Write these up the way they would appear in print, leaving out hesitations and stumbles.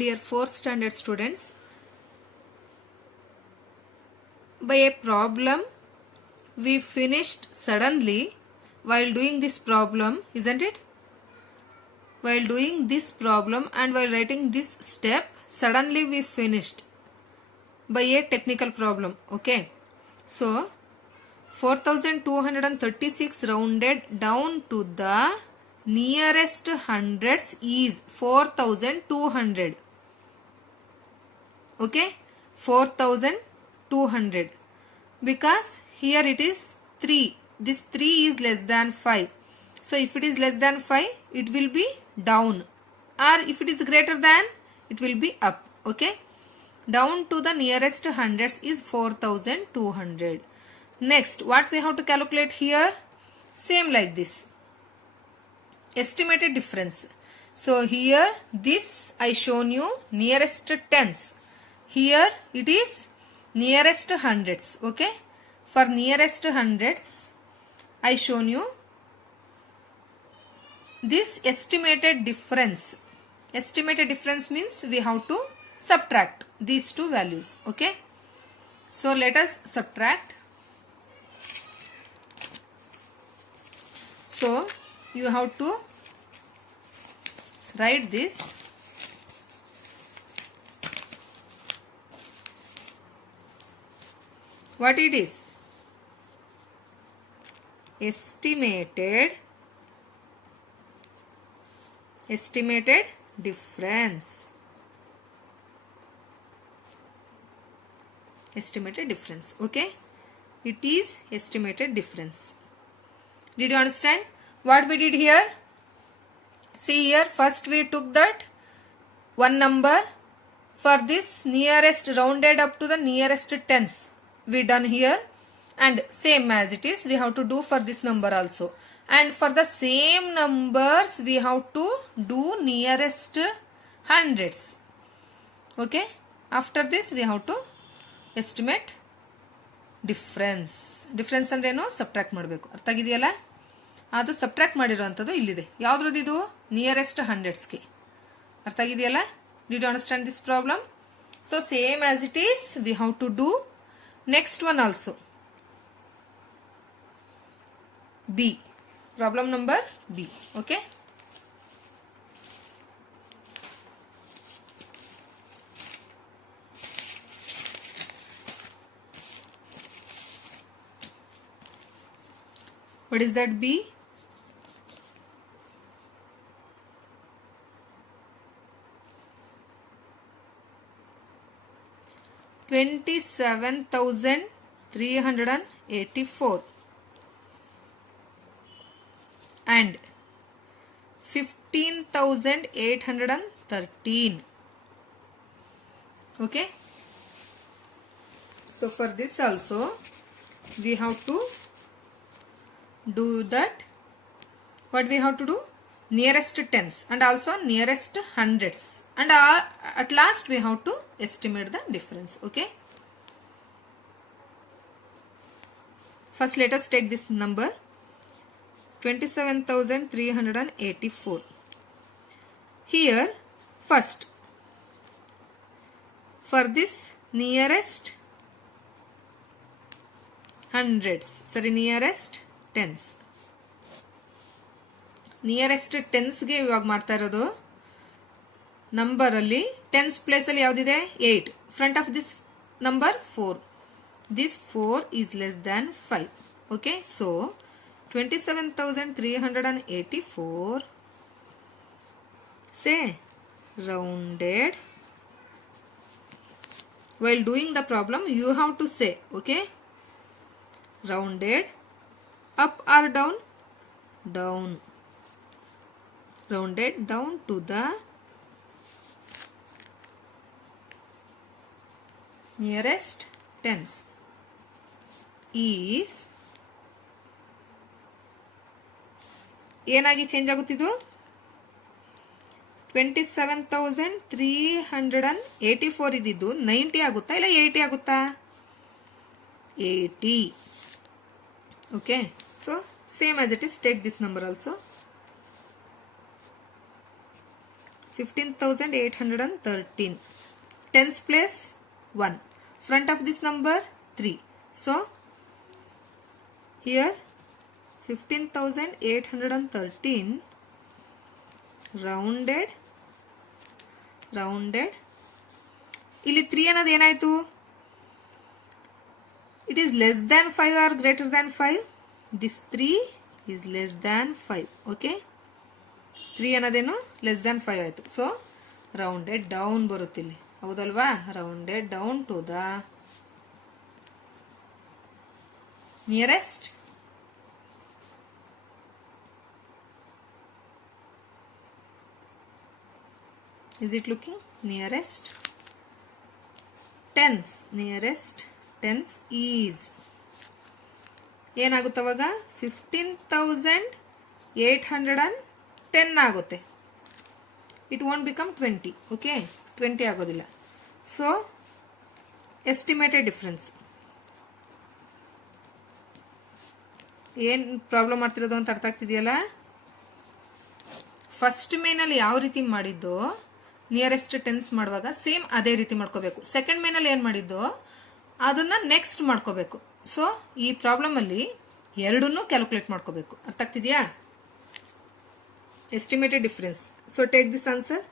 Dear 4th standard students, by a problem we finished suddenly while doing this problem, isn't it? While doing this problem and while writing this step, suddenly we finished by a technical problem. Okay, so 4236 rounded down to the nearest hundreds is 4200. Okay, 4200, because here it is 3. This 3 is less than 5. So if it is less than 5, it will be down, or if it is greater than, it will be up. Okay, down to the nearest hundreds is 4200. Next, what we have to calculate here? Same like this, estimated difference. So here this I shown you nearest tens. Here it is nearest hundreds. Okay, for nearest hundreds I shown you this estimated difference. Estimated difference means we have to subtract these two values. Okay, so let us subtract. So you have to write this. What it is? Estimated difference. Estimated difference. Okay, it is estimated difference. Did you understand what we did here? See here, first we took that one number. For this nearest, rounded up to the nearest tens, we done here, and same as it is we have to do for this number also, and for the same numbers we have to do nearest hundreds. Okay, after this we have to estimate difference. Difference ಅಂದ್ರೆ ಏನು? Subtract ಮಾಡಬೇಕು. ಅರ್ಥ ಆಗಿದೆಯಲ್ಲ? ಅದು subtract ಮಾಡಿರೋಂಥದ್ದು ಇಲ್ಲಿದೆ. ಯಾವ್ದ್ರದ್ದು ಇದು? Nearest ಹಂಡ್ರೆಡ್ಸ್ಗೆ. ಅರ್ಥ ಆಗಿದೆಯಲ್ಲ? Did you understand this problem? So same as it is we have to do next one also. B. Problem number B. Okay. What is that B? $27,384 and 15,813. Okay, so for this also we have to do that. What we have to do? Nearest tens and also nearest hundreds, and at last we have to estimate the difference. Okay, first let us take this number 27,384. Here first for this nearest hundreds, sorry, nearest tens. Nearest ಟೆನ್ಸ್ಗೆ ಇವಾಗ ಮಾಡ್ತಾ ಇರೋದು. Number ಅಲ್ಲಿ tens place ಅಲ್ಲಿ ಯಾವ್ದಿದೆ? 8. Front of this number 4. This 4 is less than 5. Okay, so 27,384 say rounded. While doing the problem you have to say, okay, rounded up or down? Down. Rounded down to the nearest tens is ಏನಾಗಿ change ಆಗುತ್ತಿದ್ದು? 27,384 ಇದ್ದಿದ್ದು 90 ಆಗುತ್ತಾ ಇಲ್ಲ 80 ಆಗುತ್ತಾ? 80. Okay, so same as it is take this number also 15,813. Tens place 1. Front of this number 3. So here 15,813 rounded ಇಲ್ಲಿ 3 ಅನ್ನೋದು ಏನಾಯ್ತು? It is less than 5 or greater than 5. This 3 is less than 5. Okay, 3 ಅನ್ನೋದೇನು less than 5 ಆಯ್ತು. So rounded down ಬರುತ್ತಿಲ್ಲಿ, ಹೌದಲ್ವಾ? rounded down to the nearest is it looking nearest tens. nearest tens is ಏನಾಗುತ್ತೆ ಅವಾಗ? 15,810 ಆಗುತ್ತೆ. It won't become 20. Okay, 20 ಆಗೋದಿಲ್ಲ. So estimated difference ಏನ್ problem ಮಾಡ್ತಿರೋದು ಅಂತ ಅರ್ಥ ಆಗ್ತಿದೆಯಲ್ಲ? ಫಸ್ಟ್ ಮೇನಲ್ಲಿ ಯಾವ ರೀತಿ ಮಾಡಿದ್ದೋ ನಿಯರೆಸ್ಟ್ ಟೆನ್ಸ್ ಮಾಡುವಾಗ ಸೇಮ್ ಅದೇ ರೀತಿ ಮಾಡ್ಕೋಬೇಕು. ಸೆಕೆಂಡ್ ಮೇನಲ್ಲಿ ಏನ್ ಮಾಡಿದ್ದೋ ಅದನ್ನ ನೆಕ್ಸ್ಟ್ ಮಾಡ್ಕೋಬೇಕು. ಸೊ ಈ ಪ್ರಾಬ್ಲಮ್ ಅಲ್ಲಿ ಎರಡನ್ನೂ ಕ್ಯಾಲ್ಕುಲೇಟ್ ಮಾಡ್ಕೋಬೇಕು. ಅರ್ಥ ಆಗ್ತಿದ್ಯಾ? Estimated difference. So take this answer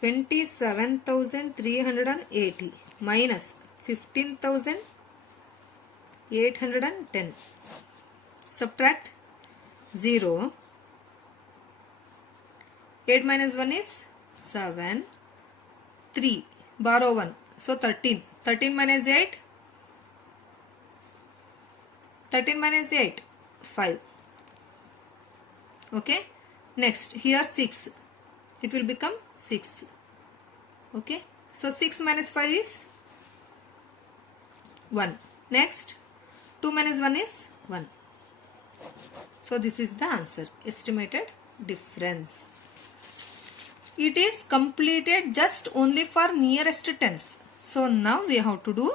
27,380 minus 15,810. Subtract 0. 8 minus 1 is 7. 3. Borrow 1. So 13. 13 minus 8. 13 minus 8. 5. Okay. Next. Here 6. It will become 6. Okay. So 6 minus 5 is 1. Next. 2 minus 1 is 1. So this is the answer. Estimated difference. It is completed just only for nearest tens. So now we have to do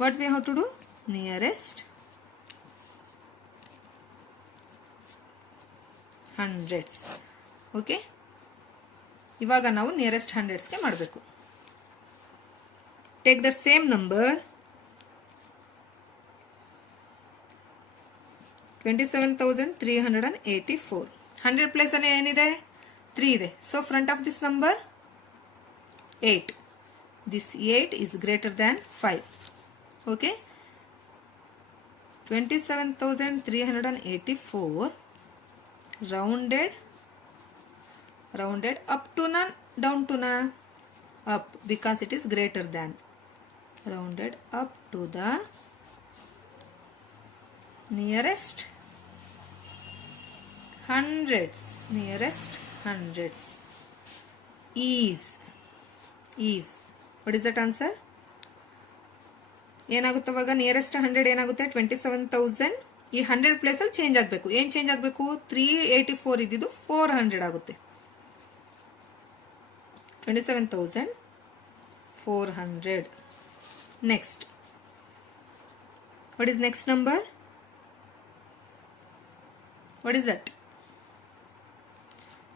what we have to do? Nearest hundreds. Okay. ಇವಾಗ ನಾವು nearest ಹಂಡ್ರೆಡ್ಸ್ಗೆ ಮಾಡಬೇಕು. Take the same number 27,384. 100 place ಅಲ್ಲಿ ಏನಿದೆ? 3 ಇದೆ. So front of this number 8. This 8 is greater than 5. Okay. 27,384 rounded up to na, down to na, up, because it is greater than. Rounded up to the nearest hundreds. Nearest hundreds is. What is that answer? ಏನಾಗುತ್ತೆ ಅವಾಗ? Nearest 100 ಏನಾಗುತ್ತೆ? 27,000. ಈ 100 place ಅಲ್ಲಿ change ಆಗಬೇಕು. ಏನ್ change ಆಗಬೇಕು? 384 ಇದ್ದಿದ್ದು 400 ಆಗುತ್ತೆ. 27,400. Next. What is next number? What is that?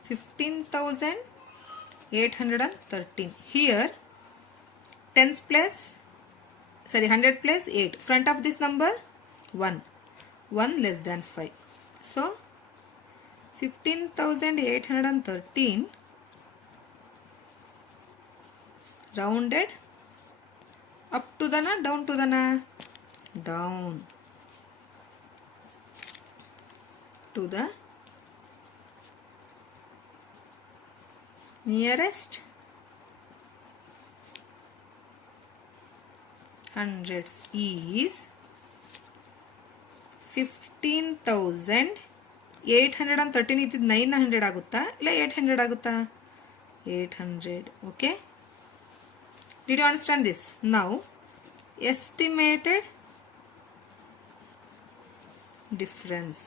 15,813. Here 10s place, sorry, 100 place 8. Front of this number 1. 1 less than 5. So 15,813 rounded up to the na, down to the na, down to the nearest hundreds is 15,813 ಇದ್ದು 900 ಆಗುತ್ತಾ ಇಲ್ಲ 800 ಆಗುತ್ತಾ? 800. Okay. Did you understand this? Now estimated difference.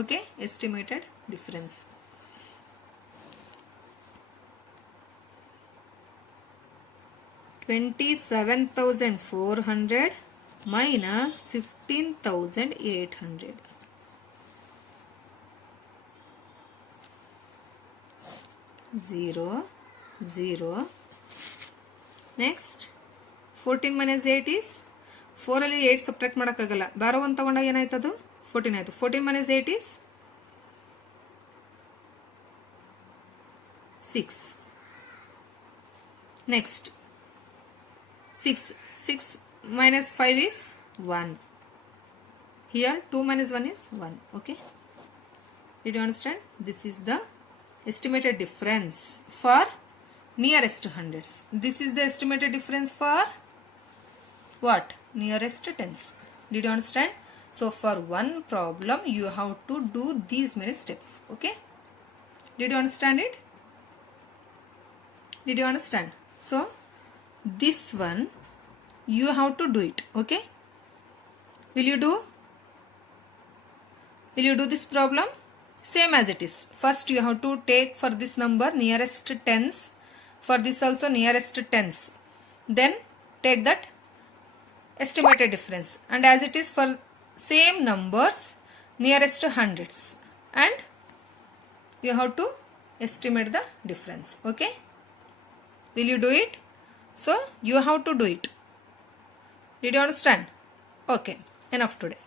Okay, estimated difference. $27,400 minus 15,800. 0, 0. Next 14 minus 8 is 4 ಅಲ್ಲಿ 8 subtract ಮಾಡೋಕ್ಕಾಗಲ್ಲ. ಬಾರೋ 1 ತಗೊಂಡಾಗ ಏನಾಯ್ತು, ಅದು 14 ಆಯಿತು. 14 minus 8 is 6. Next 6 minus 5 is 1. Here 2 minus 1 is 1. Okay, did you understand? This is the estimated difference for nearest hundreds. This is the estimated difference for what? Nearest tens. Did you understand? So for one problem you have to do these many steps. Okay, did you understand it? Did you understand? So this one you have to do it. Okay, will you do this problem? Same as it is. First you have to take for this number nearest tens, for this also nearest tens, then take that estimated difference, and as it is for same numbers nearest hundreds, and you have to estimate the difference. Okay, will you do it? So you have to do it. Did you understand? Okay, enough today.